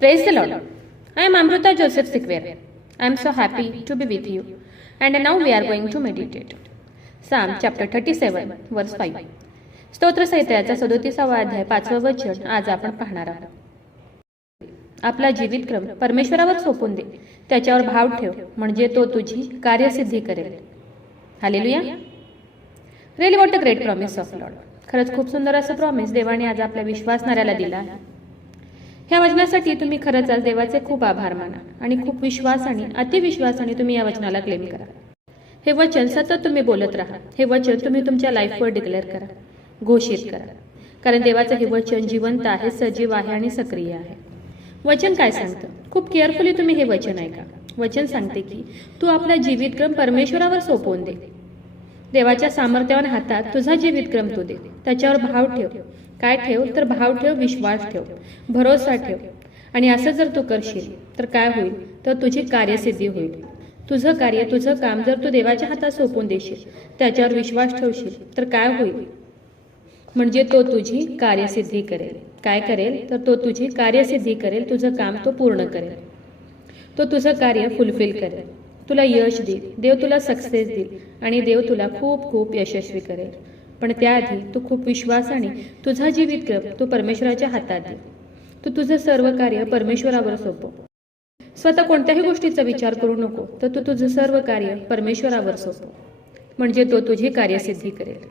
Praise the Lord. I am Amrita Joseph Sikwer. I am so happy to be with you. And now we are going to meditate. Psalm chapter 37 verse 5. स्तोत्र संहितेचा 37वा अध्याय 5वं वचन आज आपण पाहणार आहोत. आपला जीवितक्रम परमेश्वरावर सोपून दे, त्याच्यावर भाव ठेव, म्हणजे तो तुझी कार्यसिद्धी करेल. Hallelujah. Really what a great promise of Lord. खरंच खूप सुंदर असं प्रॉमिस देवाने आज आपल्या विश्वासणाऱ्याला दिला आहे. ह्या वचनासाठी तुम्ही खरंच आज देवाचे खूप आभार माना आणि खूप विश्वासाने अतिविश्वासाने तुम्ही या वचनाला क्लेम करा. हे वचन सतत तुम्ही बोलत राहा. हे वचन तुम्ही तुमच्या लाईफवर डिक्लेअर करा, घोषित करा, कारण देवाचं हे वचन जिवंत आहे, सजीव आहे आणि सक्रिय आहे. वचन काय सांगतं? खूप केअरफुली तुम्ही हे वचन ऐका. वचन सांगते की तू आपला जीवितक्रम परमेश्वरावर सोपवून दे. देवाच्या सामर्थ्यवान हातात तुझा जीवितक्रम तू दे, त्याच्यावर भाव ठेव. काय ठेव? तर भाव ठेव, विश्वास ठेव, भरोसा ठेव. आणि असं जर तू करशील तर काय होईल? तर तुझी कार्यसिद्धी होईल. तुझं कार्य, तुझं काम जर तू देवाच्या हातात सोपवून देशील, त्याच्यावर विश्वास ठेवशील, तर काय होईल? म्हणजे तो तुझी कार्यसिद्धी करेल. काय करेल? तर तो तुझी कार्यसिद्धी करेल. तुझं काम तो पूर्ण करेल. तो तुझं कार्य फुलफिल करेल. तुला यश देईल. देव तुला सक्सेस देईल आणि देव तुला खूप खूप यशस्वी करेल. पण त्याआधी तू खूप विश्वासाने तुझा जीवितक्रम तू परमेश्वराच्या हातात दे. तू तुझं सर्व कार्य परमेश्वरावर सोपव. स्वतः कोणत्याही गोष्टीचा विचार करू नको, तर तू तुझं सर्व कार्य परमेश्वरावर सोपव, म्हणजे तो तुझी कार्यसिद्धी करेल.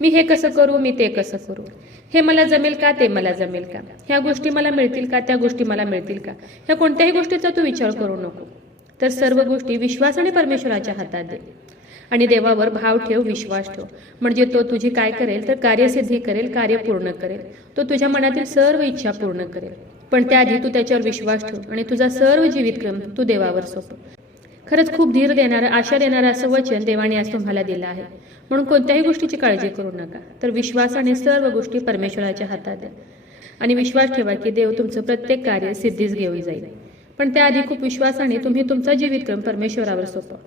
मी हे कसं करू, मी ते कसं करू, हे मला जमेल का, ते मला जमेल का, ह्या गोष्टी मला मिळतील का, त्या गोष्टी मला मिळतील का, ह्या कोणत्याही गोष्टीचा तू विचार करू नको. तर सर्व गोष्टी विश्वासाने परमेश्वराच्या हातात दे आणि देवावर भाव ठेव, विश्वास ठेव, म्हणजे तो तुझी काय करेल? तर कार्यसिद्धी करेल, कार्य पूर्ण करेल. तो तुझ्या मनातील सर्व इच्छा पूर्ण करेल. पण त्याआधी तू त्याच्यावर विश्वास ठेव आणि तुझा सर्व जीवितक्रम तू देवावर सोपव. खरंच खूप धीर देणारं, आशा देणारं असं वचन देवाने आज तुम्हाला दिलं आहे. म्हणून कोणत्याही गोष्टीची काळजी करू नका, तर विश्वासाने सर्व गोष्टी परमेश्वराच्या हातात द्या आणि विश्वास ठेवा की देव तुमचं प्रत्येक कार्य सिद्धीस घेऊन जाईल. पण त्याआधी खूप विश्वासाने तुम्ही तुमचा जीवितक्रम परमेश्वरावर सोपवा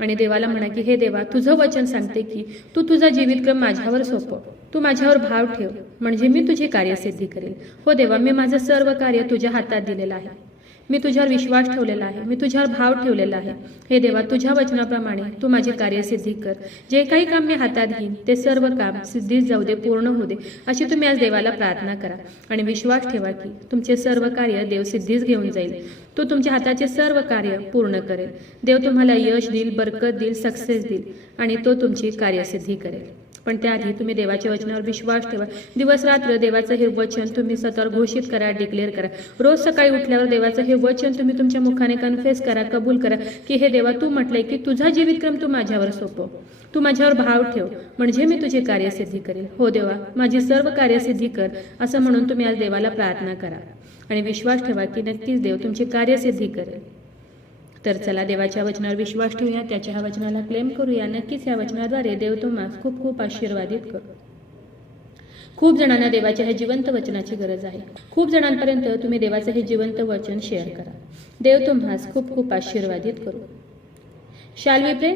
आणि देवाला म्हणा की हे देवा, तुझं वचन सांगते की तू तुझा जीवितक्रम माझ्यावर सोपव. तू माझ्यावर भाव ठेव, म्हणजे मी तुझी कार्यसिद्धी करेल. हो देवा, मी माझं सर्व कार्य तुझ्या हातात दिलेलं आहे. मी तुझ्यावर विश्वास ठेवलेला आहे. मी तुझ्यावर भाव ठेवलेला आहे. हे देवा, तुझ्या वचनाप्रमाणे तू माझी कार्यसिद्धी कर. जे काही काम मी हातात घेईन ते सर्व काम सिद्धीस जाऊ दे, पूर्ण होऊ दे, अशी तुम्ही आज देवाला प्रार्थना करा आणि विश्वास ठेवा की तुमचे सर्व कार्य देव सिद्धीस घेऊन जाईल. तो तुमच्या हाताचे सर्व कार्य पूर्ण करेल. देव तुम्हाला यश देईल, बरकत देईल, सक्सेस देईल आणि तो तुमची कार्यसिद्धी करेल. पण त्याआधी तुम्ही देवाच्या वचनावर विश्वास ठेवा. दिवस रात्र देवाचं हे वचन तुम्ही स्वतःवर घोषित करा, डिक्लेअर करा. रोज सकाळी उठल्यावर देवाचं हे वचन तुम्ही तुमच्या मुखाने कन्फेस करा, कबूल करा की हे देवा, तू म्हटलंय की तुझा जीवितक्रम तू माझ्यावर सोपव. तू माझ्यावर भाव ठेव, म्हणजे मी तुझी कार्यसिद्धी करेल. हो देवा, माझी सर्व कार्यसिद्धी कर, असं म्हणून तुम्ही आज देवाला प्रार्थना करा आणि विश्वास ठेवा की नक्कीच देव तुमची कार्यसिद्धी करेल. तर चला देवाच्या वचनावर विश्वास ठेवूया, त्याच्या ह्या वचनाला क्लेम करूया. नक्कीच ह्या वचनाद्वारे देव तुम्हाला खूप खूप आशीर्वादित करू. खूप जणांना देवाच्या ह्या जिवंत वचनाची गरज आहे. खूप जणांपर्यंत तुम्ही देवाचं हे जिवंत वचन शेअर करा. देव तुम्हाला खूप खूप आशीर्वादित करू. शाल वी प्रे?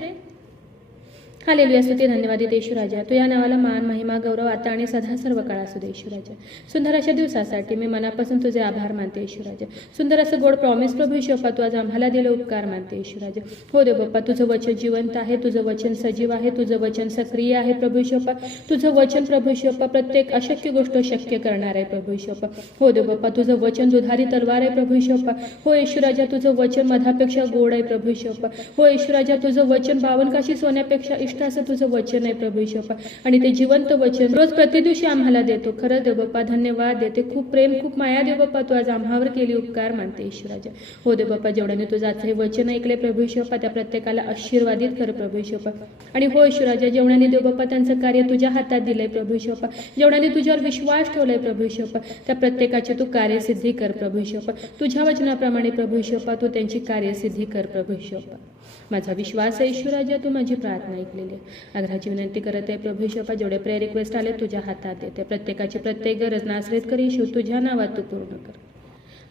हालेलुया. स्तुती धन्यवाद येशू राजा. तू या नावाला मान, महिमा, गौरव आता आणि सदा सर्व काळ असू दे येशू राजा. सुंदर अशा दिवसासाठी मी मनापासून तुझे आभार मानते येशू राजा. सुंदर असं गोड प्रॉमिस प्रभू येशू बाप्पा तू आज आम्हाला दिले उपकार मानते येशू राजा. हो देव बाप्पा, तुझं वचन जिवंत आहे, तुझं वचन सजीव आहे, तुझं वचन सक्रिय आहे प्रभू येशू बाप्पा. तुझं वचन प्रभू येशू बाप्पा प्रत्येक अशक्य गोष्ट शक्य करणार आहे प्रभू येशू बाप्पा. हो देव बाप्पा, तुझं वचन दुधारी तलवार आहे प्रभू येशू बाप्पा. हो येशू राजा, तुझं वचन मधापेक्षा गोड आहे प्रभू येशू बाप्पा. हो येशू राजा, तुझं वचन 52 काशी सोन्यापेक्षा इष्ट असं तुझं वचन आहे प्रभू येशू बाप्पा. आणि ते जिवंत वचन रोज प्रतिदिवशी आम्हाला देतो. खरंच देव बाप्पा धन्यवाद देते. खूप प्रेम, खूप माया देव बाप्पा तू आज आम्हावर केली उपकार मानते येशू राजा. हो देव बाप्पा, जेवढ्याने तुझं आजचं हे वचन ऐकले प्रभू येशू बाप्पा, त्या प्रत्येकाला आशीर्वादित कर प्रभू येशू बाप्पा. आणि हो येशू राजा, जेवढ्याने देव बाप्पा त्यांचं कार्य तुझ्या हातात दिलंय प्रभू येशू बाप्पा, जेवढ्याने तुझ्यावर विश्वास ठेवलाय प्रभू येशू बाप्पा, त्या प्रत्येकाची तू कार्यसिद्धी कर प्रभू येशू बाप्पा. तुझ्या वचनाप्रमाणे प्रभू येशू बाप्पा तू त्यांची कार्यसिद्धी कर प्रभू येशू बाप्पा. माझा विश्वास आहे येशू राजा, तू माझी प्रार्थना ऐकलेली आहे. आग्रहाची विनंती करत आहे प्रभू येशू बाप्पा, जेवढे प्रेयर रिक्वेस्ट आले तुझ्या हातात देते. प्रत्येकाची प्रत्येक गरज नासरेत कर येशू, तुझ्या नावात तू पूर्ण कर.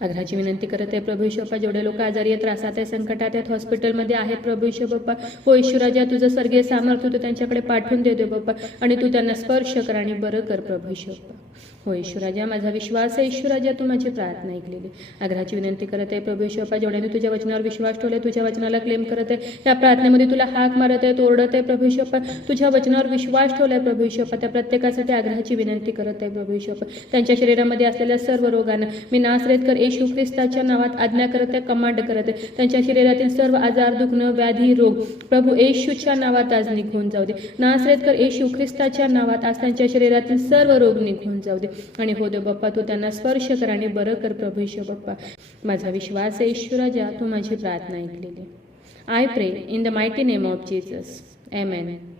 आग्रहाची विनंती करत आहे प्रभू येशू बाप्पा, जेवढे लोक आजारी आहेत, त्रासात आहेत, संकटात आहेत, हॉस्पिटलमध्ये आहेत प्रभू येशू बाप्पा, हो येशू राजा, तुझं स्वर्गीय सामर्थ्य तू त्यांच्याकडे पाठवून दे बाप्पा आणि तू त्यांना स्पर्श कर आणि बरं कर प्रभू येशू बाप्पा. हो ईश्वराजा, माझा विश्वास आहे ईश्वराजा, तू माझी प्रार्थना ऐकलेली. आग्रहाची विनंती करत आहे प्रभू ईश्वरपा, जेवढ्याने तुझ्या वचनावर विश्वास ठेवला, तुझ्या वचनाला क्लेम करत आहे, या प्रार्थनेमध्ये तुला हाक मारत आहे, तोरडत आहे प्रभू ईश्वरपा, तुझ्या वचनावर विश्वास ठेवलाय प्रभू ईश्वरपा. त्या प्रत्येकासाठी आग्रहाची विनंती करत आहे प्रभू ईश्वरपा. त्यांच्या शरीरामध्ये असलेल्या सर्व रोगांना मी नासरेतकर येशू ख्रिस्ताच्या नावात आज्ञा करत आहे, कमांड करत आहे. त्यांच्या शरीरातील सर्व आजार, दुखणं, व्याधी, रोग प्रभू येशूच्या नावात आज निघून जाऊ दे. नासरेतकर येशू ख्रिस्ताच्या नावात आज त्यांच्या शरीरातील सर्व रोग निघून जाऊ दे. आणि हो दे बाप्पा, तू त्यांना स्पर्श कर आणि बरं कर प्रभू ईश्वर बाप्पा. माझा विश्वास आहे ईश्वराजा, तू माझी प्रार्थना ऐकलेली. आय प्रे in the mighty name of Jesus. Amen.